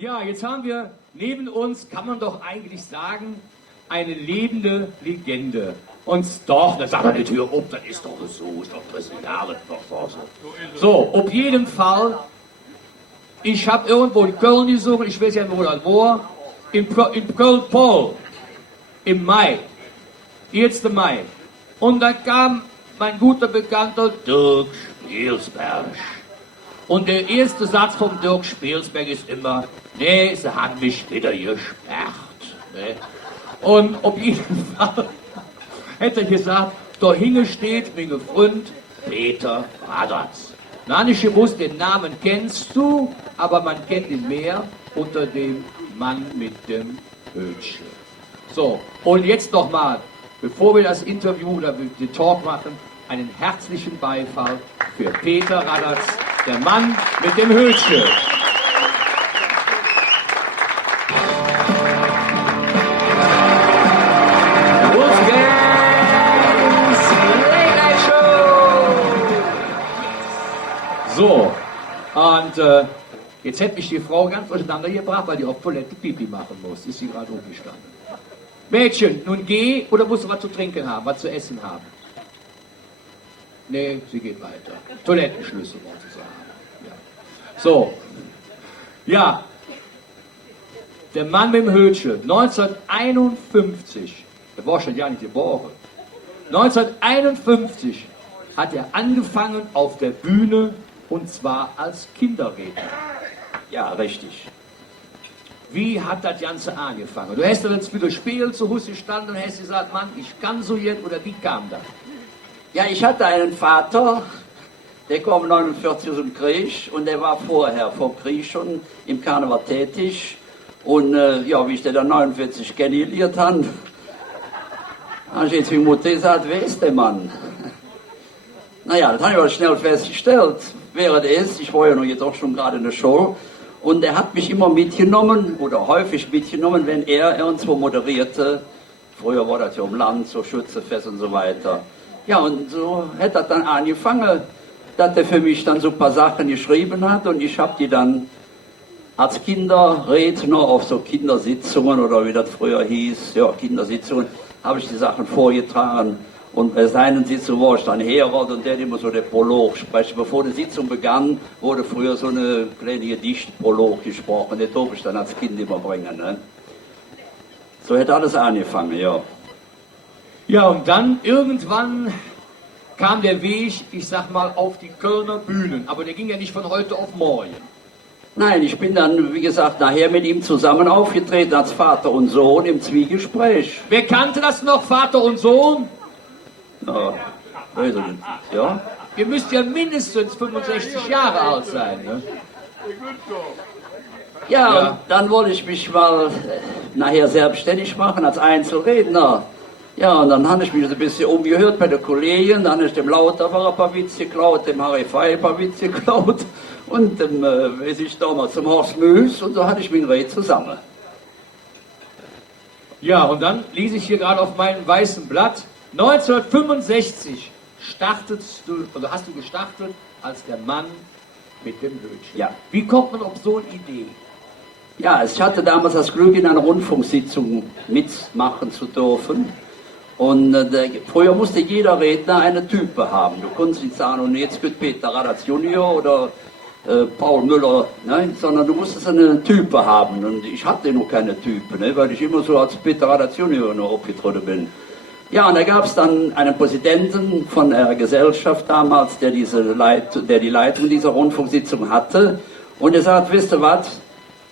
Ja, jetzt haben wir neben uns, kann man doch eigentlich sagen, eine lebende Legende. Und doch, da sagt man die Tür, ob, das ist doch so, ist doch Präsident, doch so. So, auf jeden Fall, ich habe irgendwo in Köln gesungen, ich weiß ja nicht, wo das war, in Köln-Poll, im Mai, 1. Mai. Und da kam mein guter Bekannter Dirk Spielsberg. Und der erste Satz vom Dirk Spielsberg ist immer, nee, sie haben mich wieder gesperrt. Ne? Und auf jeden Fall hätte er gesagt, da hinge steht mein Freund Peter Radatz. Na, nicht gewusst, den Namen kennst du, aber man kennt ihn mehr unter dem Mann mit dem Hötchen. So, und jetzt nochmal, bevor wir das Interview oder den Talk machen, einen herzlichen Beifall für Peter Radatz, der Mann mit dem Hötchen. So, und jetzt hätte mich die Frau ganz durcheinander gebracht, weil die auf Toilette Pipi machen muss. Ist sie gerade umgestanden. Mädchen, nun geh oder musst du was zu trinken haben, was zu essen haben? Nee, sie geht weiter. Toilettenschlüssel wollte sie haben. Ja. So, ja, der Mann mit dem Hötchen, 1951, der war schon ja nicht geboren, 1951 hat er angefangen auf der Bühne und zwar als Kinderredner. Ja, richtig. Wie hat das Ganze angefangen? Du hast dann wieder Spiel zu Hause gestanden und hast gesagt, Mann, ich kann so jetzt, oder wie kam das? Ja, ich hatte einen Vater, der kam 49 aus dem Krieg und der war vorher, vor Krieg schon im Karneval tätig. Und ja, wie ich den dann 49 kennengelernt habe, habe ich jetzt wie Mutter gesagt, wer ist der Mann? Naja, das habe ich aber schnell festgestellt, wer es ist. Ich war ja noch jetzt auch schon gerade in der Show. Und er hat mich immer mitgenommen, oder häufig mitgenommen, wenn er irgendwo moderierte. Früher war das ja um Land, so Schützefest und so weiter. Ja, und so hat er dann angefangen, dass er für mich dann so ein paar Sachen geschrieben hat. Und ich habe die dann als Kinderredner auf so Kindersitzungen, oder wie das früher hieß, ja, Kindersitzungen, habe ich die Sachen vorgetragen. Und bei seinen Sitzungen war ich dann Herold und der hat immer so der Prolog sprechen. Bevor die Sitzung begann, wurde früher so eine kleine Gedichtprolog gesprochen. Den durfte ich dann als Kind immer bringen. Ne? So hätte alles angefangen, ja. Ja, und dann irgendwann kam der Weg, ich sag mal, auf die Kölner Bühnen. Aber der ging ja nicht von heute auf morgen. Nein, ich bin dann, wie gesagt, nachher mit ihm zusammen aufgetreten als Vater und Sohn im Zwiegespräch. Wer kannte das noch, Vater und Sohn? Ja, weiß ich nicht. Ja? Ihr müsst ja mindestens 65 Jahre alt sein, ne? Ja, und dann wollte ich mich mal nachher selbstständig machen als Einzelredner. Ja, und dann habe ich mich ein bisschen umgehört bei den Kollegen, dann habe ich dem Lauterbach ein paar Witze geklaut, dem Harry Fey ein paar Witze geklaut und dem, weiß ich damals, zum Horst Müß, und so hatte ich mich Red zusammen. Ja, und dann lese ich hier gerade auf meinem weißen Blatt, 1965 startetst du, oder hast du gestartet als der Mann mit dem Hötchen. Ja. Wie kommt man auf so eine Idee? Ja, ich hatte damals das Glück, in einer Rundfunksitzung mitmachen zu dürfen. Und früher musste jeder Redner eine Type haben. Du konntest nicht sagen, und jetzt wird Peter Radatz Junior oder Paul Müller, ne? Sondern du musstest eine Type haben. Und ich hatte noch keine Type, ne? Weil ich immer so als Peter Radatz Junior noch aufgetreten bin. Ja, und da gab es dann einen Präsidenten von der Gesellschaft damals, der die Leitung dieser Rundfunksitzung hatte. Und er sagt, wisst ihr was,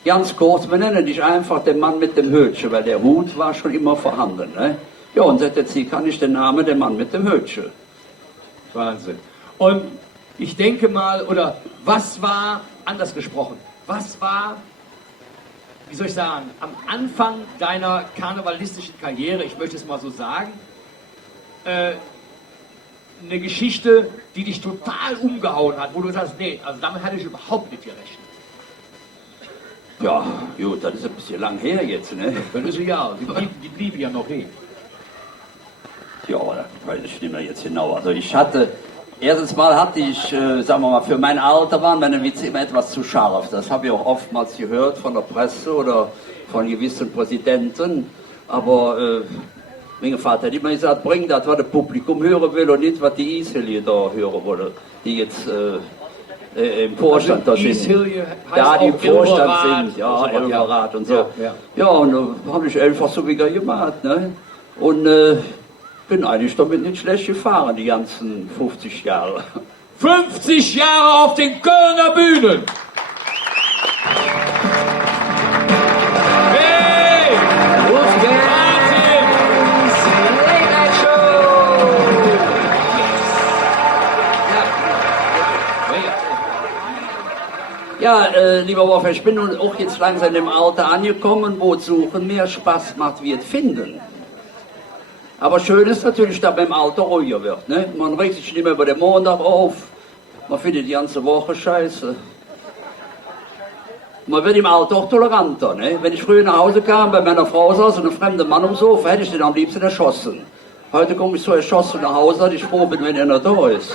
ganz kurz, wir nennen dich einfach den Mann mit dem Hötchen, weil der Hut war schon immer vorhanden. Ne? Ja, und seit jetzt kann ich den Namen der Mann mit dem Hötchen. Wahnsinn. Und ich denke mal, oder was war, anders gesprochen, was war, wie soll ich sagen, am Anfang deiner karnevalistischen Karriere, ich möchte es mal so sagen, eine Geschichte, die dich total umgehauen hat, wo du sagst, nee, also damit hatte ich überhaupt nicht gerechnet. Ja, gut, das ist ein bisschen lang her jetzt, ne? Das ist ja, die blieben ja noch hin. Ja, das weiß ich nicht mehr jetzt genau. Also ich hatte Erstens mal hatte ich, sagen wir mal, für mein Alter waren meine Witze immer etwas zu scharf. Das habe ich auch oftmals gehört von der Presse oder von gewissen Präsidenten. Aber mein Vater hat immer gesagt, bring das, was das Publikum hören will und nicht, was die Ishilje da hören wollen, die jetzt im Vorstand da sind. Ja, die im Vorstand sind, ja, Elferrat und so. Ja, und da habe ich einfach so wieder gemacht. Ne? Und bin eigentlich damit nicht schlecht gefahren, die ganzen 50 Jahre. 50 Jahre auf den Kölner Bühnen! Hey! Wahnsinn! Ja, lieber Wolf, ich bin nun auch jetzt langsam im Alter angekommen, wo Suchen mehr Spaß macht, wie es Finden. Aber schön ist natürlich, dass man im Alter ruhiger wird. Ne? Man regt sich nicht mehr über den Montag auf, man findet die ganze Woche scheiße. Man wird im Alter auch toleranter. Ne? Wenn ich früher nach Hause kam, bei meiner Frau saß und ein fremder Mann ums Sofa, hätte ich den am liebsten erschossen. Heute komme ich so erschossen nach Hause, dass ich froh bin, wenn er noch da ist.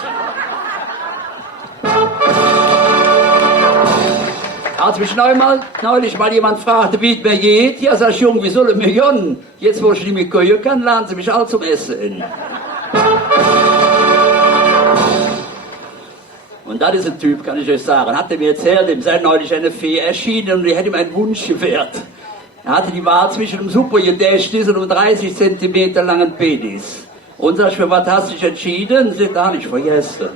Als mich neulich mal jemand fragte, wie es mir geht, ja, sag ich, Junge, wie soll es mir gehen? Jetzt, wo ich nicht mehr kochen kann, laden sie mich alle zum Essen in. Und das ist ein Typ, kann ich euch sagen. Hat er mir erzählt, ihm sei neulich eine Fee erschienen und die hätte ihm einen Wunsch gewährt. Er hatte die Wahl zwischen einem super Gedächtnis und einem 30 cm langen Penis. Und sag ich, für was hast du dich entschieden? Sie hat gar nicht vergessen.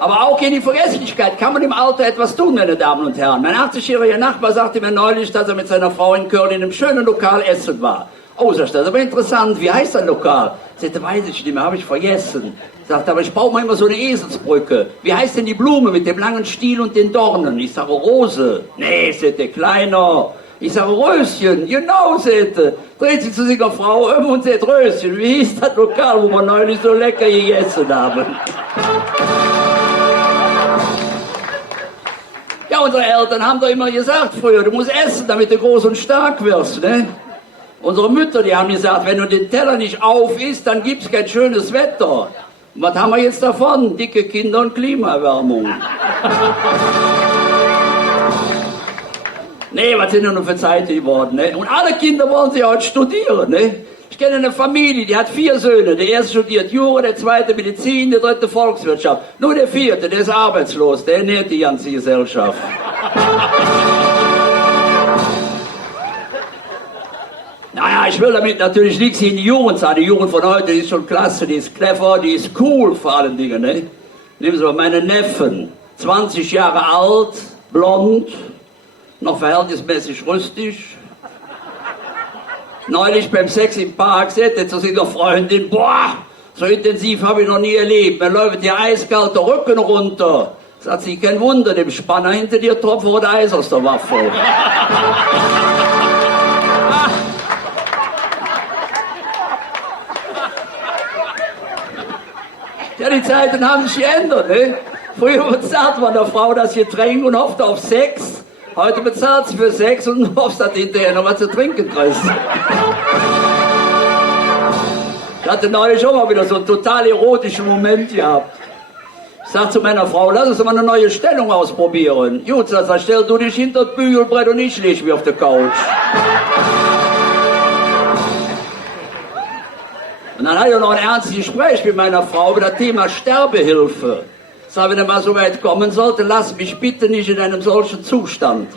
Aber auch gegen die Vergesslichkeit kann man im Alter etwas tun, meine Damen und Herren. Mein 80-jähriger Nachbar sagte mir neulich, dass er mit seiner Frau in Köln in einem schönen Lokal essen war. Oh, sagt er, das ist aber interessant, wie heißt das Lokal? Sagte, weiß ich nicht mehr, habe ich vergessen. Sagt, aber ich brauche mal immer so eine Eselsbrücke. Wie heißt denn die Blume mit dem langen Stiel und den Dornen? Ich sage, Rose. Nee, sagte, kleiner. Ich sage, Röschen. Genau, sagte. Dreht sich zu seiner Frau und sagt, Röschen, wie hieß das Lokal, wo wir neulich so lecker gegessen haben? Ja, unsere Eltern haben doch immer gesagt früher, du musst essen, damit du groß und stark wirst, ne? Unsere Mütter, die haben gesagt, wenn du den Teller nicht auf isst, dann gibt's kein schönes Wetter. Und was haben wir jetzt davon? Dicke Kinder und Klimaerwärmung. Nee, was sind denn nur für Zeiten geworden, ne? Und alle Kinder wollen sie heute studieren, ne? Ich kenne eine Familie, die hat 4 Söhne. Der erste studiert Jura, der zweite Medizin, der dritte Volkswirtschaft. Nur der vierte, der ist arbeitslos, der ernährt die ganze Gesellschaft. Naja, ich will damit natürlich nichts in die Jugend sagen. Die Jugend von heute, die ist schon klasse, die ist clever, die ist cool vor allen Dingen, ne? Nehmen Sie mal meine Neffen, 20 Jahre alt, blond, noch verhältnismäßig rüstig. Neulich beim Sex im Park sagte zu seiner Freundin, boah, so intensiv habe ich noch nie erlebt. Mir läuft der eiskalte Rücken runter. Sagt sie, kein Wunder, dem Spanner hinter dir tropft rot Eis aus der Waffe. Ja, die Zeiten haben sich geändert, ne? Früher bezahlt man der Frau das Getränk und hofft auf Sex. Heute bezahlt sie für Sex und hofft, dass hinterher noch was zu trinken kriegst. Ich hatte neulich auch mal wieder so einen total erotischen Moment gehabt. Ich sag zu meiner Frau, lass uns mal eine neue Stellung ausprobieren. Gut, sagt sie, stell du dich hinter das Bügelbrett und ich leg mich auf der Couch. Und dann hatte ich noch ein ernstes Gespräch mit meiner Frau über das Thema Sterbehilfe. Ich sage, wenn er mal so weit kommen sollte, lass mich bitte nicht in einem solchen Zustand.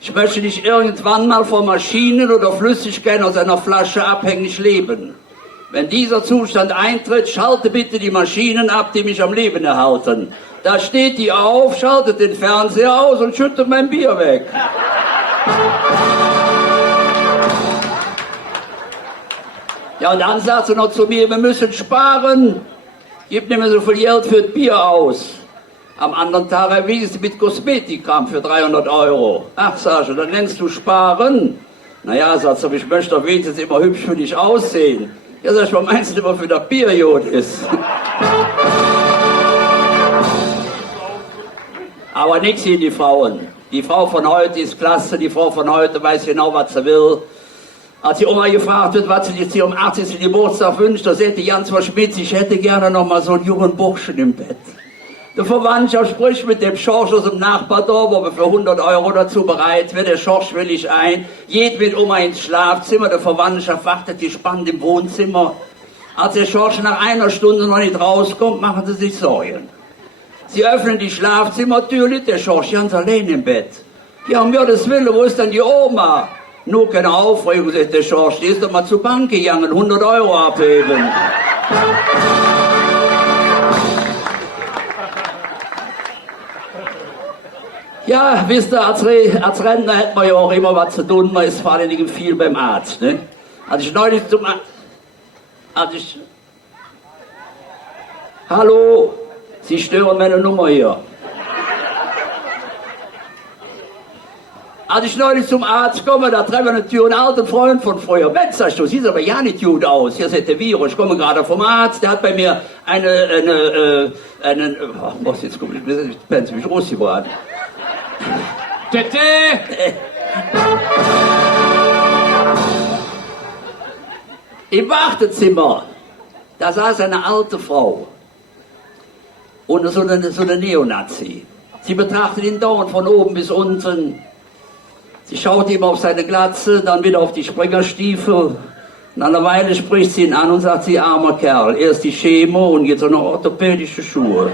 Ich möchte nicht irgendwann mal vor Maschinen oder Flüssigkeit aus einer Flasche abhängig leben. Wenn dieser Zustand eintritt, schalte bitte die Maschinen ab, die mich am Leben erhalten. Da steht die auf, schaltet den Fernseher aus und schüttet mein Bier weg. Ja, und dann sagt sie noch zu mir, wir müssen sparen. Gib nicht mehr so viel Geld für das Bier aus. Am anderen Tag erwies sie mit Kosmetikkram für 300 €. Ach, sag ich, dann nennst du sparen? Naja, sagt sie, aber ich möchte doch wenigstens immer hübsch für dich aussehen. Ja, sag ich, was meinst du immer für das Bier gut ist? Aber nichts gegen die Frauen. Die Frau von heute ist klasse, die Frau von heute weiß genau, was sie will. Als die Oma gefragt wird, was sie sich zum 80. Geburtstag wünscht, da sagte Jans Schmitz, ich hätte gerne noch mal so einen jungen Burschen im Bett. Der Verwandter spricht mit dem Schorsch aus dem Nachbardorf, ob er für 100 Euro dazu bereit wird. Der Schorsch willig ein, geht mit Oma ins Schlafzimmer, der Verwandtschaft wartet gespannt im Wohnzimmer. Als der Schorsch nach einer Stunde noch nicht rauskommt, machen sie sich Sorgen. Sie öffnen die Schlafzimmertür, liegt der Schorsch ganz allein im Bett. Ja, um Gottes Willen, wo ist denn die Oma? Nur keine Aufregung, sagt der Schorsch, die ist doch mal zur Bank gegangen, 100 Euro abheben. Ja, wisst ihr, als Rentner hat man ja auch immer was zu tun, man ist vor allen Dingen viel beim Arzt. Ne? Als ich neulich zum Arzt... Hallo, Sie stören meine Nummer hier. Als ich neulich zum Arzt komme, da treffen wir natürlich einen alten Freund von früher. Mensch, sagst du, sieht aber ja nicht gut aus. Hier ist der Virus, ich komme gerade vom Arzt, der hat bei mir was jetzt kommt, ich bin ziemlich groß geworden. Tete! Im Wartezimmer, da saß eine alte Frau und so eine Neonazi. Sie betrachtet ihn dauernd von oben bis unten. Sie schaut ihm auf seine Glatze, dann wieder auf die Springerstiefel. Nach einer Weile spricht sie ihn an und sagt, sie armer Kerl, erst die Chemo und jetzt auch noch orthopädische Schuhe.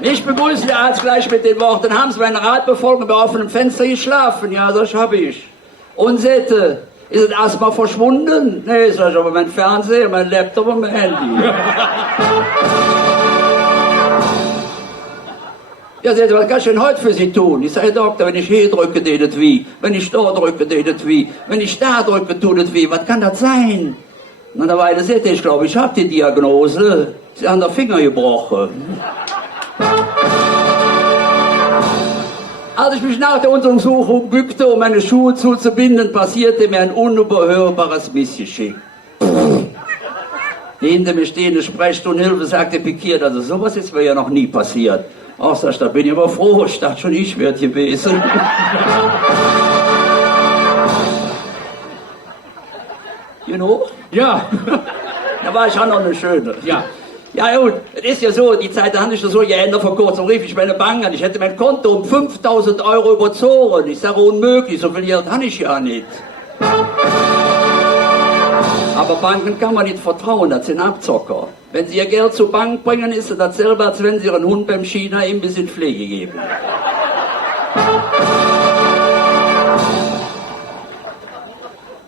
Ich begrüße den Arzt gleich mit den Worten, haben Sie meinen Rat befolgt, bei offenem Fenster geschlafen? Ja, das habe ich. Und Sette, ist das Asthma verschwunden? Nee, sag ich, aber mein Fernseher, mein Laptop und mein Handy. Ja, Sette, was kann ich denn heute für Sie tun? Ich sage, Doktor, wenn ich hier drücke, tut das weh. Wenn ich da drücke, tut das weh. Wenn ich da drücke, tut das weh. Was kann das sein? Na, da weiter Sette, ich glaube, ich habe die Diagnose. Sie haben den Finger gebrochen. Als ich mich nach der Untersuchung bückte, um meine Schuhe zuzubinden, passierte mir ein unüberhörbares Missgeschick. Hinter mir stehende Sprechstundenhilfe sagte pikiert, also sowas ist mir ja noch nie passiert. Ach, sag ich, da bin ich aber froh, ich dachte schon, ich werde gewesen. You know? Ja. Da war ich auch noch eine schöne. Ja. Ja gut, es ist ja so, die Zeit hat sich so geändert, vor kurzem rief ich meine Bank an, ich hätte mein Konto um 5.000 Euro überzogen. Ich sage, unmöglich, so viel Geld habe ich ja nicht. Aber Banken kann man nicht vertrauen, das sind Abzocker. Wenn sie ihr Geld zur Bank bringen, ist es dasselbe, als wenn sie ihren Hund beim China-Imbiss in Pflege geben.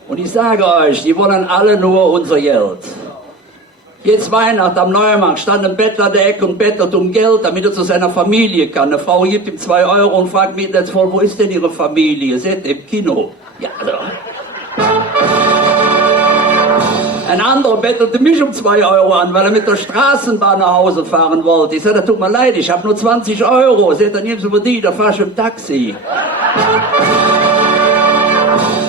Und ich sage euch, die wollen alle nur unser Geld. Jetzt Weihnachten am Neumarkt stand ein Bettler an der Ecke und bettelt um Geld, damit er zu seiner Familie kann. Eine Frau gibt ihm 2 Euro und fragt mich jetzt voll, wo ist denn Ihre Familie? Seht ihr im Kino? Ja, also. Ein anderer bettelte mich um 2 Euro an, weil er mit der Straßenbahn nach Hause fahren wollte. Ich sagte, tut mir leid, ich habe nur 20 Euro. Seht ihr, nehmen Sie über die, da fahre ich im Taxi.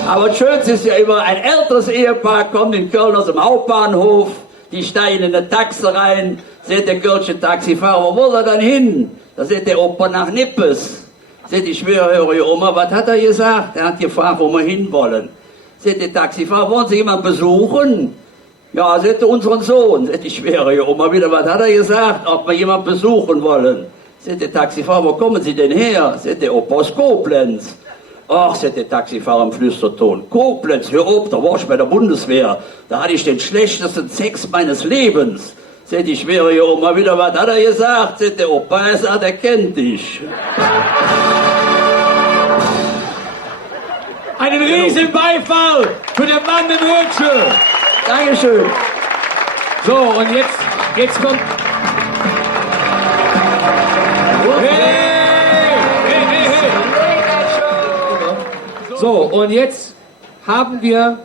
Aber das Schönste ist ja immer, ein älteres Ehepaar kommt in Köln aus dem Hauptbahnhof. Die steigen in eine Taxi rein, seht der Kölsche Taxifahrer, wo will er dann hin? Da seht der Opa nach Nippes. Seht die schwerhörige Oma, was hat er gesagt? Er hat gefragt, wo wir hinwollen. Seht der Taxifahrer, wollen Sie jemanden besuchen? Ja, seht unseren Sohn. Seht die schwerhörige Oma wieder, was hat er gesagt? Ob wir jemanden besuchen wollen? Seht der Taxifahrer, wo kommen Sie denn her? Seht der Opa aus Koblenz. Ach, sagt der Taxifahrer im Flüsterton, Koblenz, hör auf, da war ich bei der Bundeswehr. Da hatte ich den schlechtesten Sex meines Lebens. Sagt die schwere Oma wieder, was hat er gesagt? Sagt der Opa, er sagt, er kennt dich. Einen riesen Beifall für den Mann im Hütchen. Dankeschön. So, und jetzt kommt... So, und jetzt haben wir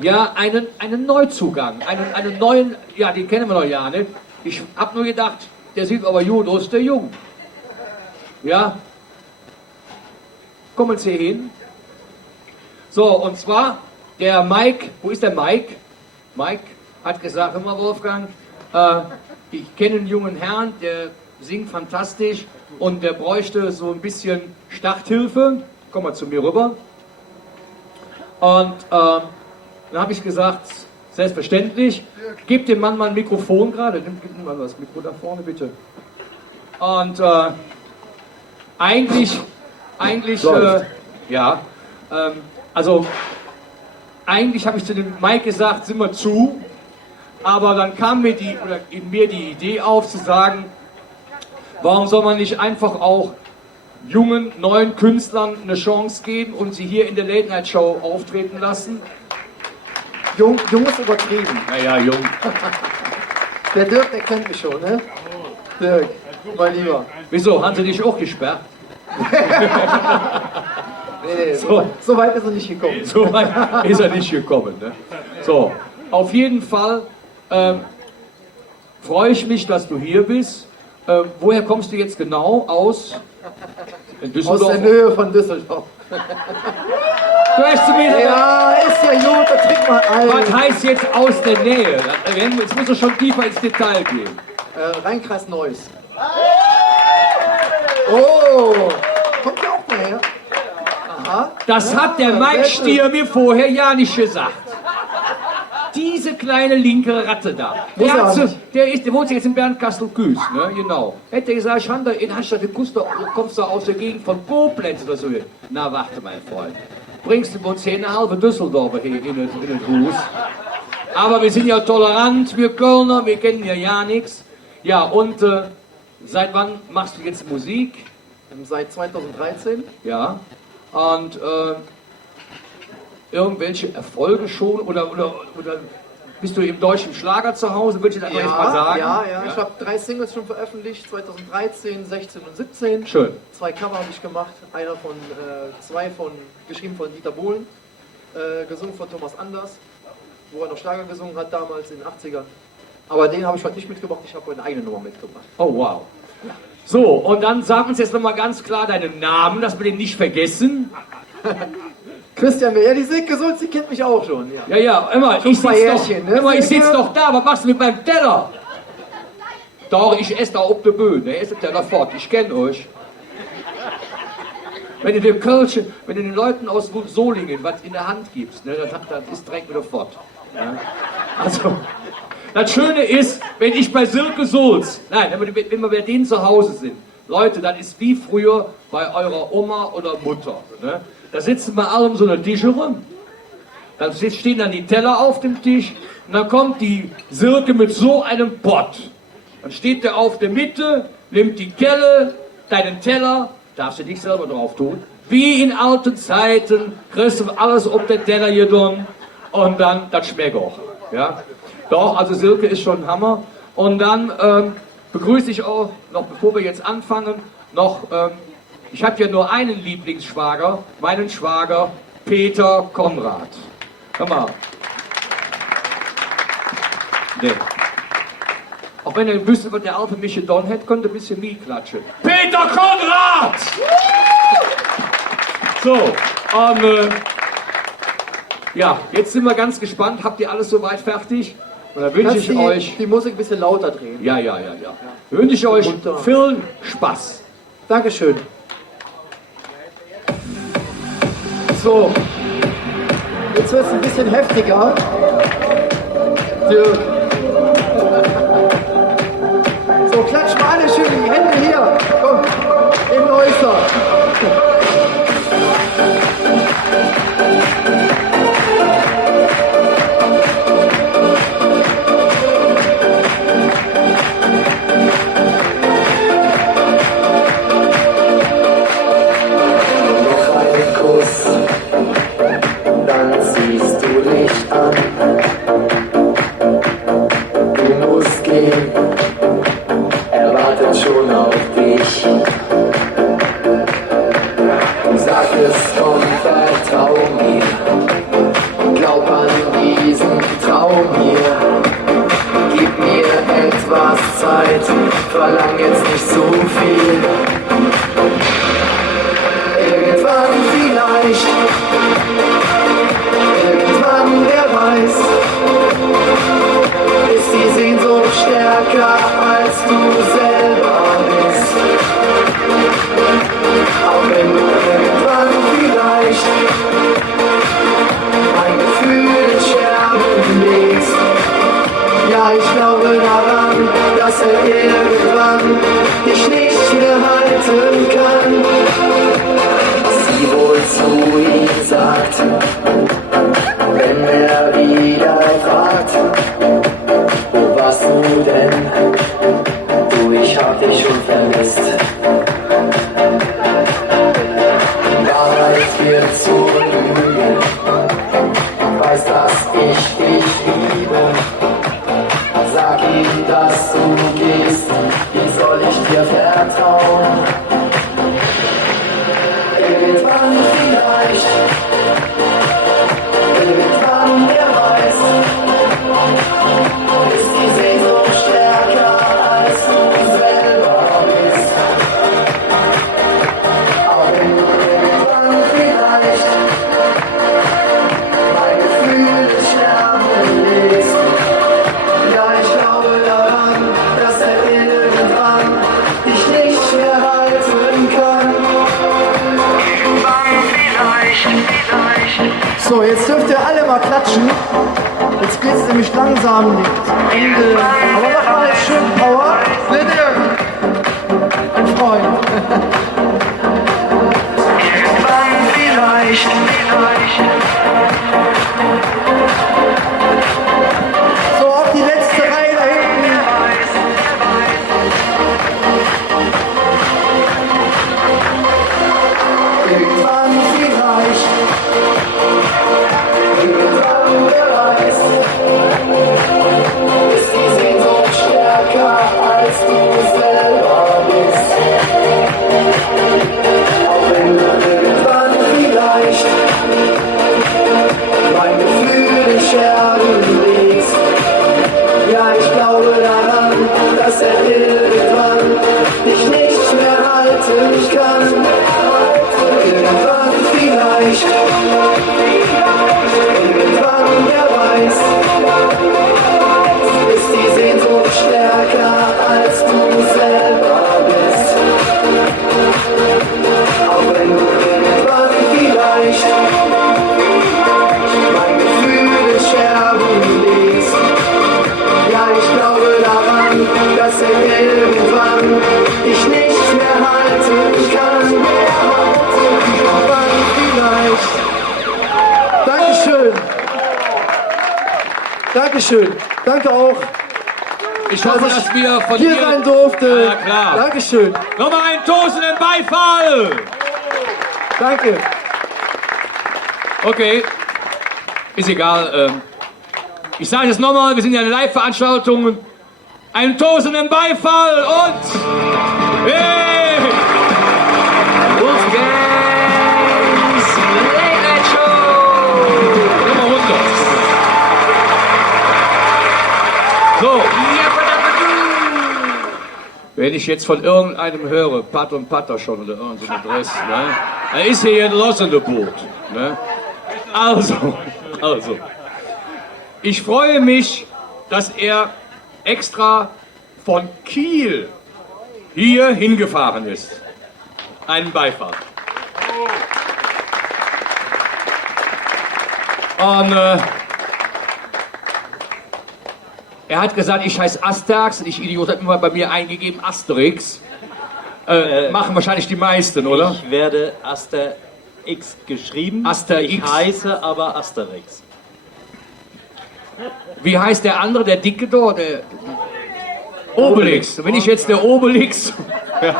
ja einen Neuzugang, einen neuen, ja, den kennen wir noch ja nicht. Ich habe nur gedacht, der sieht aber gut aus, der Jung. Ja, kommen Sie hin. So, und zwar der Mike, wo ist der Mike? Mike hat gesagt, hör mal Wolfgang, ich kenne einen jungen Herrn, der singt fantastisch und der bräuchte so ein bisschen Starthilfe. Komm mal zu mir rüber. Und dann habe ich gesagt, selbstverständlich, gib dem Mann mal ein Mikrofon gerade. Gib ihm mal das Mikro da vorne, bitte. Und eigentlich also eigentlich habe ich zu dem Mike gesagt, sind wir zu, aber dann kam mir in mir die Idee auf zu sagen, warum soll man nicht einfach auch jungen, neuen Künstlern eine Chance geben und sie hier in der Late Night Show auftreten lassen? Jung ist übertrieben. Naja, jung. Der Dirk, der kennt mich schon, ne? Dirk, mein Lieber. Wieso, haben sie dich auch gesperrt? Nee, so weit ist er nicht gekommen. So weit ist er nicht gekommen. Ne? So, auf jeden Fall freue ich mich, dass du hier bist. Woher kommst du jetzt genau aus? In Düsseldorf? Aus der Nähe von Düsseldorf. Du hast zu mir Ja, ist ja gut, da trinkt man ein. Was heißt jetzt aus der Nähe? Jetzt muss er schon tiefer ins Detail gehen. Rheinkreis Neuss. Oh, kommt ja auch mal her. Aha. Das hat der Mike Stier mir vorher ja nicht gesagt. Diese kleine linke Ratte da. Muss er auch nicht. Der wohnt jetzt in Bernkastel-Kues, ne? Genau. Hätte er gesagt, Schande, in Hastatt, du kommst doch aus der Gegend von Koblenz oder so. Na, warte, mein Freund. Bringst du uns hier eine halbe Düsseldorfer hier in den Hus. Aber wir sind ja tolerant, wir Kölner, wir kennen ja nichts. Ja, und seit wann machst du jetzt Musik? Seit 2013. Ja. Und irgendwelche Erfolge schon oder bist du im deutschen Schlager zu Hause, würde ich das jetzt mal sagen? Ja. Ich habe 3 Singles schon veröffentlicht, 2013, 16 und 17. Schön. 2 Cover habe ich gemacht, geschrieben von Dieter Bohlen, gesungen von Thomas Anders, wo er noch Schlager gesungen hat damals in den 80ern. Aber den habe ich heute nicht mitgebracht, ich habe eine eigene Nummer mitgebracht. Oh wow. So, und dann sag uns jetzt nochmal ganz klar deinen Namen, dass wir den nicht vergessen. Christian Wehr, die Silke Sulz, die kennt mich auch schon. Ja. Ja, immer, ich sitz doch da, was machst du mit meinem Teller? Doch, ich esse da auf der Bühne, esse den Teller fort, ich kenne euch. Wenn du den Leuten aus Solingen was in der Hand gibst, ne, das ist direkt wieder fort. Ja. Also, das Schöne ist, wenn ich bei Silke Sulz, wenn wir bei denen zu Hause sind, Leute, das ist wie früher bei eurer Oma oder Mutter. Ne? Da sitzen wir alle um so eine Tische rum. Dann stehen dann die Teller auf dem Tisch und dann kommt die Silke mit so einem Pott. Dann steht der auf der Mitte, nimmt die Kelle, deinen Teller, darfst du dich selber drauf tun. Wie in alten Zeiten, kriegst du alles auf den Teller getan und dann, das schmeckt auch. Ja? Doch, also Silke ist schon ein Hammer. Und dann begrüße ich auch, noch bevor wir jetzt anfangen, ich habe ja nur einen Lieblingsschwager, meinen Schwager Peter Konrad. Hör mal. Nee. Auch wenn ihr wüsstet, was der Alpe mich getan hätte, könnt ihr ein bisschen nie klatschen. Peter Konrad! So, und ja, jetzt sind wir ganz gespannt. Habt ihr alles soweit fertig? Und dann wünsche ich euch... die Musik ein bisschen lauter drehen. Ja. Wünsche ich euch viel Spaß. Dankeschön. So, jetzt wird es ein bisschen heftiger. Dirk. So, klatsch mal alle schön die Hände hier. Komm, in Äußer. Er wartet schon auf dich. Sag es komm, vertrau mir. Glaub an diesen Traum hier. Gib mir etwas Zeit, verlang jetzt nicht zu viel. Irgendwann vielleicht, irgendwann wer weiß, ist die Sehnsucht stärker als du selber bist. irgendwann vielleicht, irgendwann, wer weiß, ist die Sehnsucht stärker als du selber bist. Auch wenn du irgendwann vielleicht mein Gefühl des Sterben legst. Ja, ich glaube daran, dass er irgendwann dich nicht mehr halten kann. Irgendwann vielleicht. So, jetzt dürft ihr alle mal klatschen. Jetzt geht es nämlich langsam zum Ende. Aber mach mal jetzt schön Power. Seht ihr? Ein Freund. Irgendwann vielleicht. So, auf die letzte Reihe da hinten. Irgendwann vielleicht. Irgendwann, wer weiß. Ist die Sehnsucht stärker als du selber bist. Auch wenn du irgendwann vielleicht mein Gefühl in Scherben legst. Ja, ich glaube daran, dass er irgendwann dich nicht mehr halten kann. Irgendwann vielleicht. Irgendwann, wer weiß. Ist die Sehnsucht stärker als du selber bist. Auch wenn du irgendwann vielleicht mein Gefühl in Scherben legst. Ja, ich glaube daran, dass er irgendwann dich nicht mehr halten kann. Irgendwann vielleicht. Dankeschön. Dankeschön. Danke auch. Ich hoffe, dass wir von hier dir... sein durfte. Ja, klar. Dankeschön. Nochmal einen tosenden Beifall! Danke. Okay, ist egal. Ich sage es nochmal, wir sind ja eine Live-Veranstaltung. Einen tosenden Beifall und... Hey! Wolfgangs Late Night Show! Nummer 100. So, wenn ich jetzt von irgendeinem höre, Pat und Patter schon oder irgend so ein Dress, ne? Da ist hier ein Loss in der Boot. Ne? Also. Ich freue mich, dass er extra von Kiel hier hingefahren ist. Einen Beifall. Und er hat gesagt, ich heiße Asterix. Ich Idiot habe immer bei mir eingegeben Asterix. Machen wahrscheinlich die meisten, oder? Ich werde Asterix geschrieben. Asterix. Ich heiße aber Asterix. Wie heißt der andere, der dicke dort? Der Obelix. Bin ich jetzt der Obelix? Ja,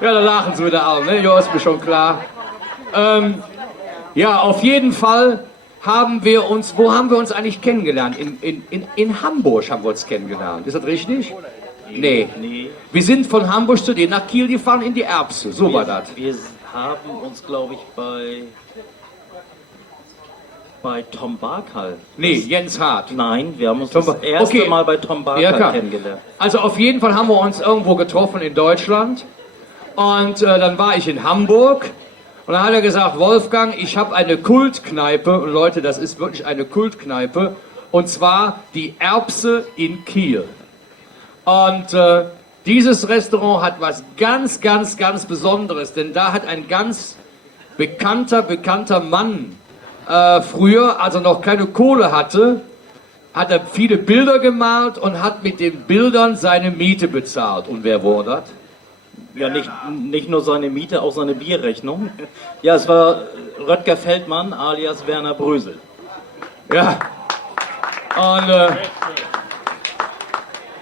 da lachen sie wieder alle, ne? Ja, ist mir schon klar. Ja, auf jeden Fall haben wir uns, wo haben wir uns eigentlich kennengelernt? In Hamburg haben wir uns kennengelernt. Ist das richtig? Nee. Wir sind von Hamburg zu dir nach Kiel gefahren in die Erbse. So war das. Wir haben uns, glaube ich, bei Tom Barkal. Nee, Jens Hart. Nein, wir haben uns Tom das erste okay. Mal bei Tom Barkal Ja, klar. kennengelernt. Also auf jeden Fall haben wir uns irgendwo getroffen in Deutschland. Und dann war ich in Hamburg. Und dann hat er gesagt, Wolfgang, ich habe eine Kultkneipe. Und Leute, das ist wirklich eine Kultkneipe. Und zwar die Erbse in Kiel. Und dieses Restaurant hat was ganz, ganz, ganz Besonderes. Denn da hat ein ganz bekannter Mann früher, als er noch keine Kohle hatte, hat er viele Bilder gemalt und hat mit den Bildern seine Miete bezahlt. Und wer war das? Ja, nicht nur seine Miete, auch seine Bierrechnung. Ja, es war Röttger Feldmann alias Werner Brösel. Ja. Und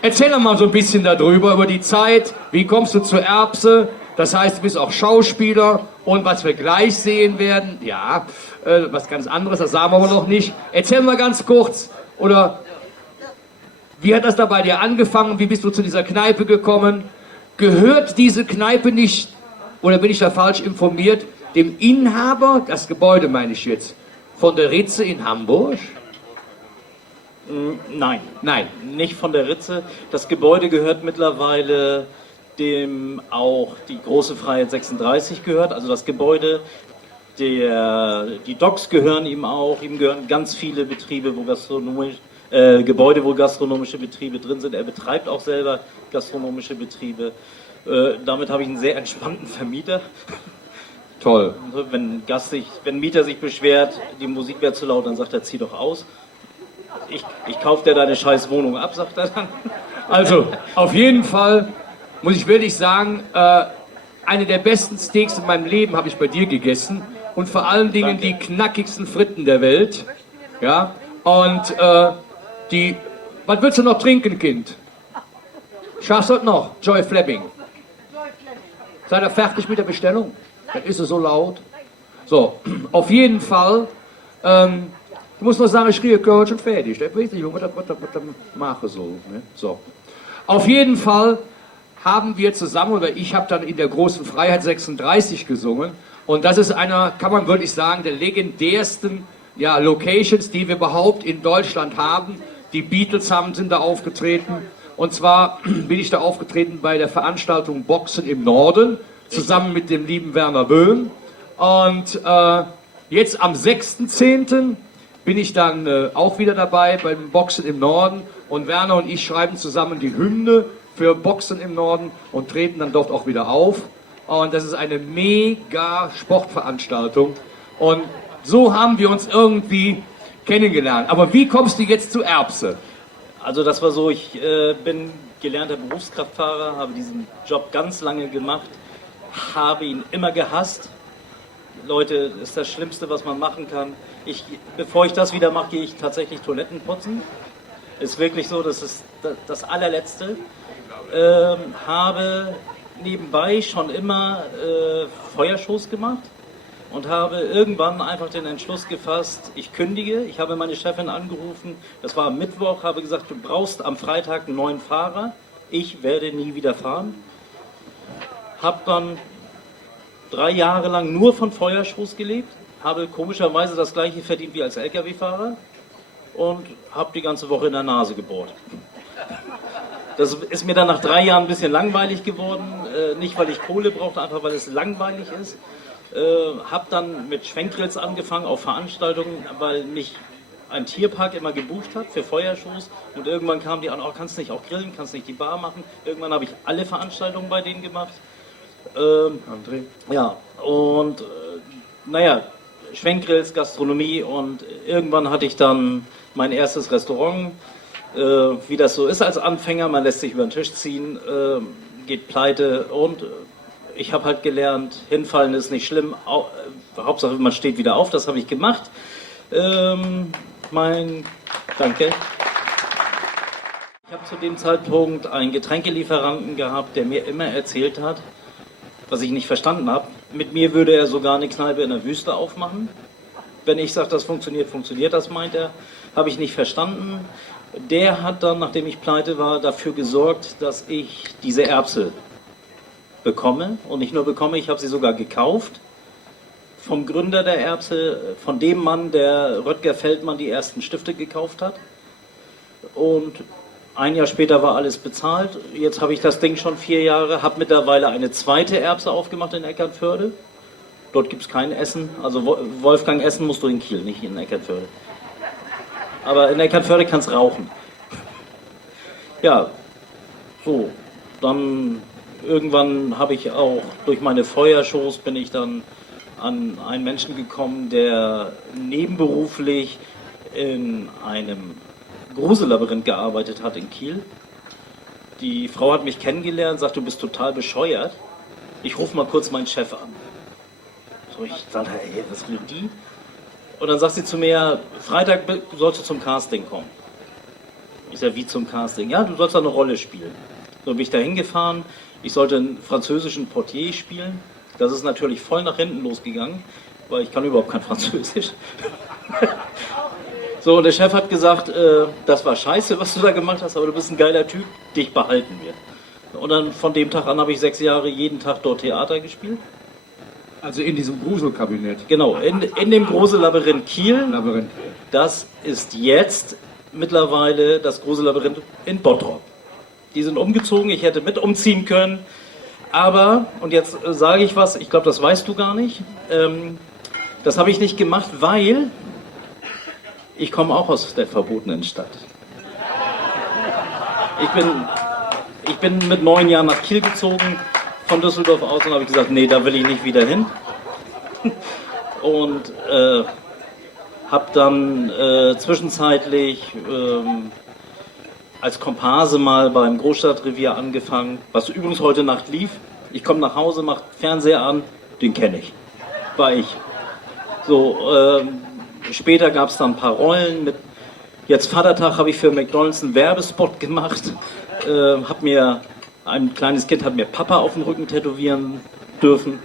erzähl doch mal so ein bisschen darüber, über die Zeit. Wie kommst du zur Erbse? Das heißt, du bist auch Schauspieler. Und was wir gleich sehen werden, ja, was ganz anderes, das sagen wir aber noch nicht. Erzähl mal ganz kurz, oder wie hat das da bei dir angefangen? Wie bist du zu dieser Kneipe gekommen? Gehört diese Kneipe nicht, oder bin ich da falsch informiert, dem Inhaber, das Gebäude meine ich jetzt, von der Ritze in Hamburg? Nein. Nein. Nicht von der Ritze. Das Gebäude gehört mittlerweile dem auch die große Freiheit 36 gehört, also das Gebäude. Die Docks gehören ihm auch, ihm gehören ganz viele Betriebe, Gebäude, wo gastronomische Betriebe drin sind. Er betreibt auch selber gastronomische Betriebe. Damit habe ich einen sehr entspannten Vermieter. Toll. Also wenn ein Mieter sich beschwert, die Musik wäre zu laut, dann sagt er, zieh doch aus. Ich kaufe dir deine scheiß Wohnung ab, sagt er dann. Also, auf jeden Fall muss ich wirklich sagen, eine der besten Steaks in meinem Leben habe ich bei dir gegessen und vor allen Dingen die knackigsten Fritten der Welt. Ja, und was willst du noch trinken, Kind? Schaffst du das noch? Joy Fleming. Seid ihr fertig mit der Bestellung? Dann ist es so laut. So, auf jeden Fall, ich muss nur sagen, ich kriege Kölsch und fertig. Ich weiß nicht, was ich mache so. Ne? So. Auf jeden Fall haben wir zusammen, oder ich habe dann in der großen Freiheit 36 gesungen. Und das ist einer, kann man wirklich sagen, der legendärsten Locations, die wir überhaupt in Deutschland haben. Die Beatles sind da aufgetreten. Und zwar bin ich da aufgetreten bei der Veranstaltung Boxen im Norden, zusammen mit dem lieben Werner Böhm. Und jetzt am 6.10. bin ich dann auch wieder dabei beim Boxen im Norden. Und Werner und ich schreiben zusammen die Hymne für Boxen im Norden und treten dann dort auch wieder auf. Und das ist eine mega Sportveranstaltung. Und so haben wir uns irgendwie kennengelernt. Aber wie kommst du jetzt zu Erbse? Also das war so, ich bin gelernter Berufskraftfahrer, habe diesen Job ganz lange gemacht, habe ihn immer gehasst. Leute, das ist das Schlimmste, was man machen kann. Bevor ich das wieder mache, gehe ich tatsächlich Toiletten putzen. Ist wirklich so, das ist das allerletzte. Habe nebenbei schon immer Feuershows gemacht und habe irgendwann einfach den Entschluss gefasst, ich kündige. Ich habe meine Chefin angerufen, das war am Mittwoch, habe gesagt, du brauchst am Freitag einen neuen Fahrer. Ich werde nie wieder fahren. Habe dann 3 Jahre lang nur von Feuershows gelebt, habe komischerweise das gleiche verdient wie als LKW-Fahrer und habe die ganze Woche in der Nase gebohrt. Das ist mir dann nach 3 Jahren ein bisschen langweilig geworden, nicht weil ich Kohle brauchte, einfach weil es langweilig ist. Habe dann mit Schwenkgrills angefangen auf Veranstaltungen, weil mich ein Tierpark immer gebucht hat für Feuershows und irgendwann kamen die an, oh, kannst du nicht auch grillen, kannst du nicht die Bar machen. Irgendwann habe ich alle Veranstaltungen bei denen gemacht. André? Ja, und Schwenkgrills, Gastronomie und irgendwann hatte ich dann mein erstes Restaurant. Wie das so ist als Anfänger, man lässt sich über den Tisch ziehen, geht pleite und ich habe halt gelernt, hinfallen ist nicht schlimm, Hauptsache man steht wieder auf, das habe ich gemacht. Danke. Ich habe zu dem Zeitpunkt einen Getränkelieferanten gehabt, der mir immer erzählt hat, was ich nicht verstanden habe. Mit mir würde er sogar eine Kneipe in der Wüste aufmachen. Wenn ich sage, das funktioniert, funktioniert das, meint er. Habe ich nicht verstanden. Der hat dann, nachdem ich pleite war, dafür gesorgt, dass ich diese Erbse bekomme. Und nicht nur bekomme, ich habe sie sogar gekauft. Vom Gründer der Erbse, von dem Mann, der Röttger Feldmann die ersten Stifte gekauft hat. Und 1 Jahr später war alles bezahlt. Jetzt habe ich das Ding schon 4 Jahre, habe mittlerweile eine zweite Erbse aufgemacht in Eckernförde. Dort gibt es kein Essen. Also Wolfgang essen musst du in Kiel, nicht in Eckernförde. Aber in Eckernförde kannst du rauchen. Ja, so. Dann irgendwann habe ich auch, durch meine Feuershows bin ich dann an einen Menschen gekommen, der nebenberuflich in einem Grusellabyrinth gearbeitet hat in Kiel. Die Frau hat mich kennengelernt, sagt, du bist total bescheuert. Ich rufe mal kurz meinen Chef an. So, ich sage, hey, was will die? Und dann sagt sie zu mir, Freitag sollst du zum Casting kommen. Ich sage, wie zum Casting? Ja, du sollst da eine Rolle spielen. So bin ich da hingefahren. Ich sollte einen französischen Portier spielen. Das ist natürlich voll nach hinten losgegangen, weil ich kann überhaupt kein Französisch. So, und der Chef hat gesagt, das war scheiße, was du da gemacht hast, aber du bist ein geiler Typ, dich behalten wir. Und dann von dem Tag an habe ich 6 Jahre jeden Tag dort Theater gespielt. Also in diesem Gruselkabinett. Genau, in dem Grusel-Labyrinth Kiel. Labyrinth. Das ist jetzt mittlerweile das Grusel-Labyrinth in Bottrop. Die sind umgezogen, ich hätte mit umziehen können. Aber, und jetzt sage ich was, ich glaube, das weißt du gar nicht. Das habe ich nicht gemacht, weil ich komme auch aus der verbotenen Stadt. Ich bin mit 9 Jahren nach Kiel gezogen, von Düsseldorf aus, und habe gesagt, nee, da will ich nicht wieder hin. Und habe dann zwischenzeitlich als Komparse mal beim Großstadtrevier angefangen, was übrigens heute Nacht lief. Ich komme nach Hause, mache Fernseher an, den kenne ich. War ich. So, später gab es dann ein paar Rollen. Mit jetzt Vatertag habe ich für McDonald's einen Werbespot gemacht. Ein kleines Kind hat mir Papa auf den Rücken tätowieren dürfen.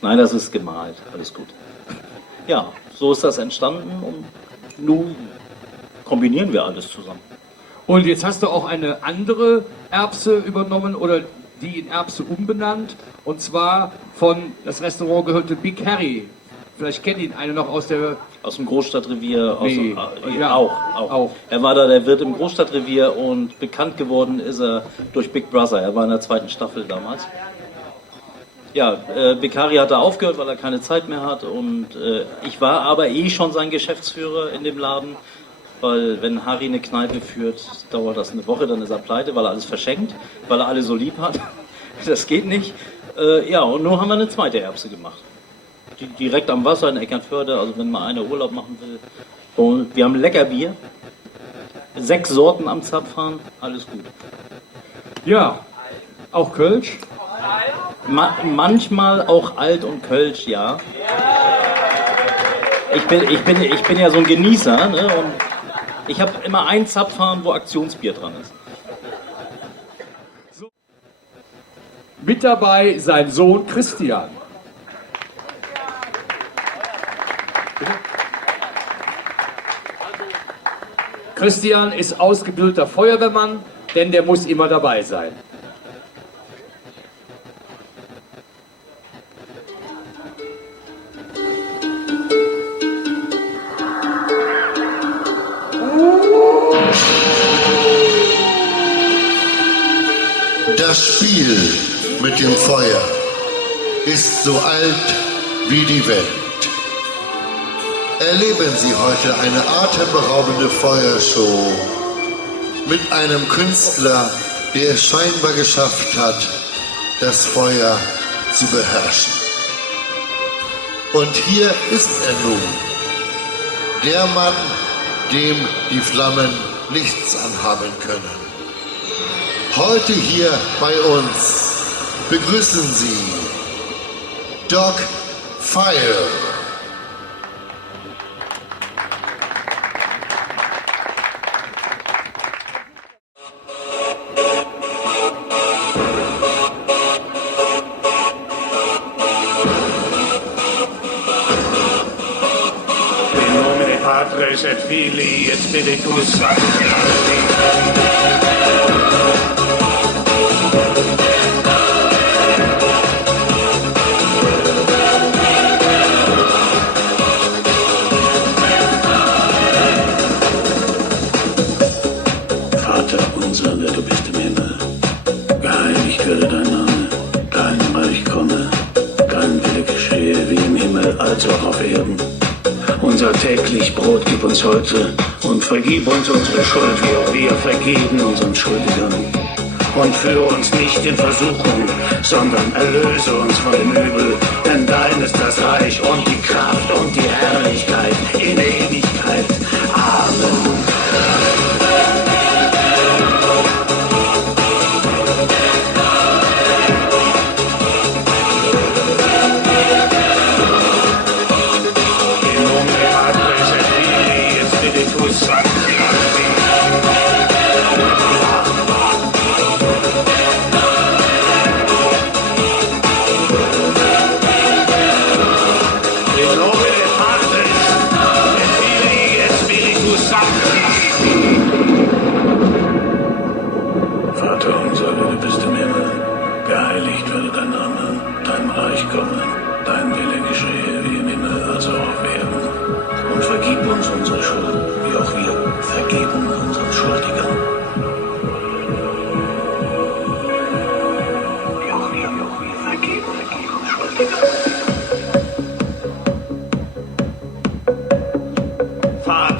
Nein, das ist gemalt, alles gut. Ja, so ist das entstanden und nun kombinieren wir alles zusammen. Und jetzt hast du auch eine andere Erbse übernommen oder die in Erbse umbenannt. Und zwar das Restaurant gehörte Big Harry. Vielleicht kennt ihn einer noch aus dem Großstadtrevier. Ja, auch. Er war da der Wirt im Großstadtrevier und bekannt geworden ist er durch Big Brother. Er war in der 2. Staffel damals. Ja, Big Harry hat da aufgehört, weil er keine Zeit mehr hat. Und ich war aber schon sein Geschäftsführer in dem Laden. Weil wenn Harry eine Kneipe führt, dauert das eine Woche, dann ist er pleite, weil er alles verschenkt, weil er alle so lieb hat. Das geht nicht. Ja, und nun haben wir eine zweite Erbse gemacht. Direkt am Wasser in Eckernförde, also wenn mal einer Urlaub machen will. Und wir haben lecker Bier. 6 Sorten am Zapfhahn, alles gut. Ja, auch Kölsch? Manchmal auch Alt und Kölsch, ja. Ich bin ja so ein Genießer, ne? Und ich habe immer ein Zapfhahn, wo Aktionsbier dran ist. Mit dabei sein Sohn Christian. Christian ist ausgebildeter Feuerwehrmann, denn der muss immer dabei sein. Das Spiel mit dem Feuer ist so alt wie die Welt. Erleben Sie heute eine atemberaubende Feuershow mit einem Künstler, der es scheinbar geschafft hat, das Feuer zu beherrschen. Und hier ist er nun, der Mann, dem die Flammen nichts anhaben können. Heute hier bei uns begrüßen Sie Doc Fire. In nomine Patris et Filii et Spiritus Sancti. Vater unser, der du bist im Himmel, geheiligt werde dein Name, dein Reich komme, dein Wille geschehe wie im Himmel als auch auf Erden. Unser täglich Brot gib uns heute und vergib uns unsere Schuld, wie auch wir vergeben unseren Schuldigern. Und führe uns nicht in Versuchung, sondern erlöse uns von dem Übel. Denn dein ist das Reich und die Kraft und die Herrlichkeit in Ewigkeit. Amen. In nomine Patris et Filii et Spiritus Sancti.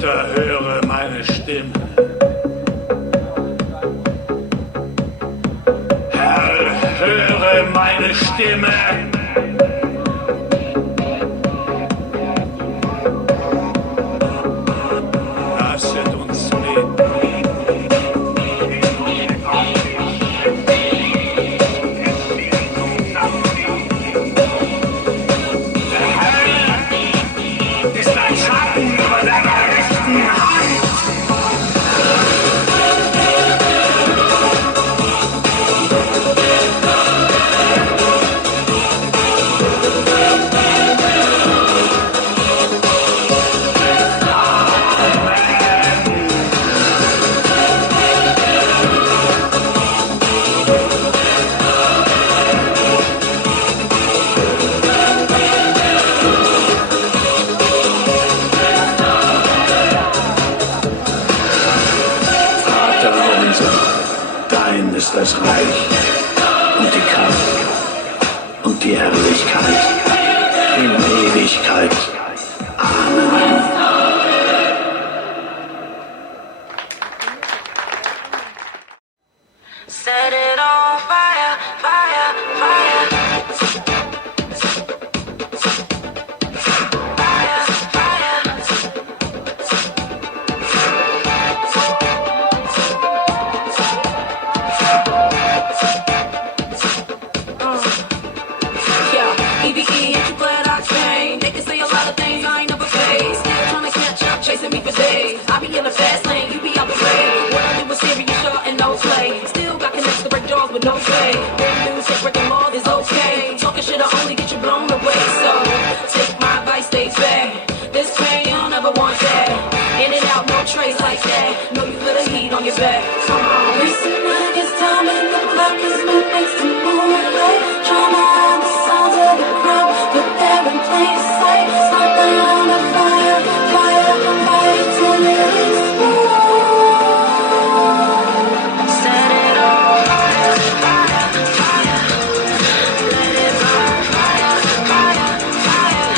Vater, höre meine Stimme. Herr, höre meine Stimme. Lasset uns beten. Dein ist das Reich und die Kraft und die Herrlichkeit in Ewigkeit. Amen. Set it on fire, fire, fire. Fire, fire. Yeah, EVE ain't you glad I came? They can say a lot of things I ain't never faced. Still trying to catch up, chasing me for days. I be in the fast lane, you be out the way. What I do is serious, short and no play. Still got connects to break jaws with no play. Breaking news, take breaking laws is okay. Talking shit'll only get you blown away. So take my advice, stay fair. This pain, you'll never want that. In and out, no trace like that. Know you feel the heat on your back. Come on, listen, when it's time and the clock is moving next to moonlight. Trying to hide the sounds of the crowd, but they're in plain sight. Start the line of fire, fire, fire till it explodes. Set it on fire, fire, fire. Let it burn, fire, fire, fire.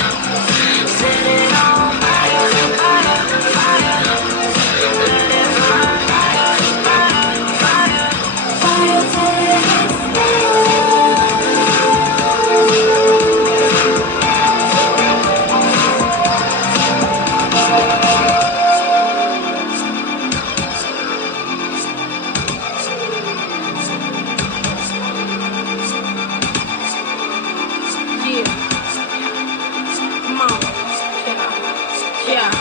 Set it on fire, fire, fire. Let it burn, fire, fire, fire. Fire till it explodes. Yeah. Come on. Yeah.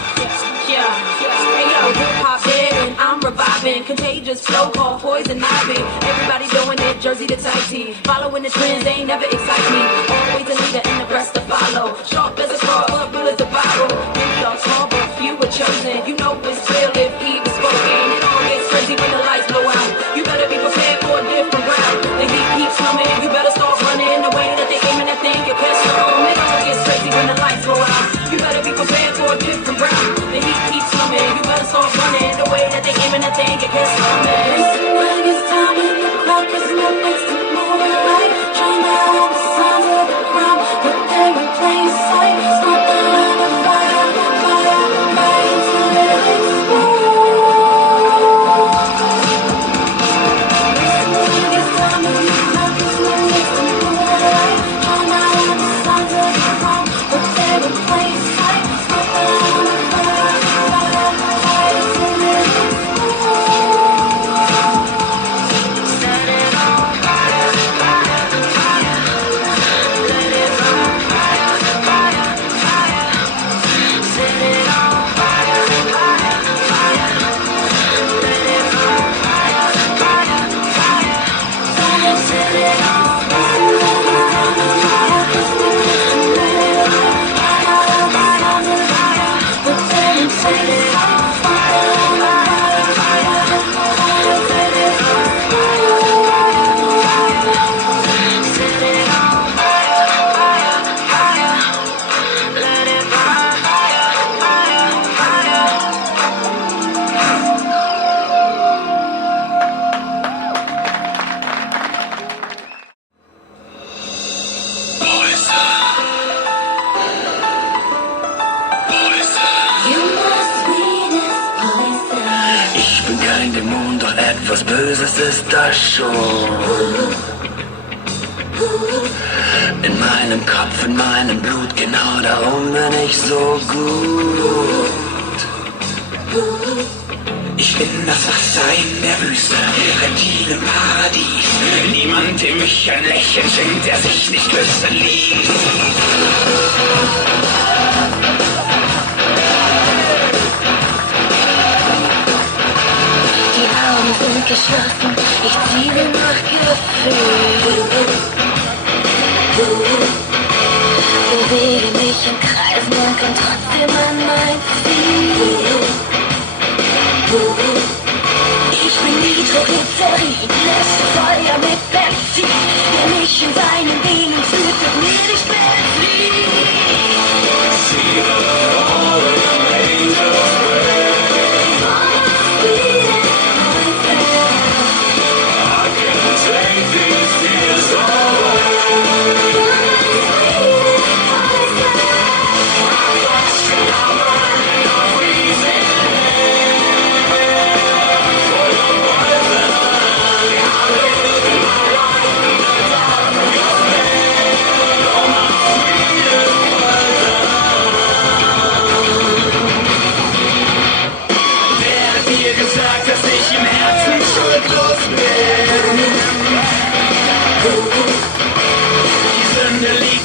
Hey yo, hip hop dead and I'm reviving. Contagious flow called poison ivy. Everybody doing it, Jersey to tight tee. Following the trends, they ain't never excite me. Always a leader and the rest to follow. Sharp as a claw, but real as a bottle. Big dogs small, but few were chosen. You know it's real if Eve is spoken. It all gets crazy when the lights blow out. You better be prepared for a different route. The heat keeps coming, you better start running. The way that they aiming that thing, you can't stop 'em. It all gets crazy when the lights go out. You better be prepared for a different route. The heat keeps coming, you better start running. The way that they aiming that thing, you can't stop 'em. Listen when it's time and the clock is moving next to moonlight. Trying to hide the sounds of the crowd, but they're in plain sight. etwas Böses ist das schon. In meinem Kopf, in meinem Blut, genau darum bin ich so gut. Ich bin das Wasser in der Wüste, Reptil im Paradies. Niemand, dem mich ein Lächeln schenkt, der sich nicht küssen ließ. Die Augen sind geschlossen, ich ziele nach Gefühl. Bewege mich in Kreisen und komm trotzdem an mein Ziel. Ich bin Nitroglycerin, lösche Feuer mit Benzin. Wer mich in seinen Venen fühlt, wird mir nicht mehr entfliehen.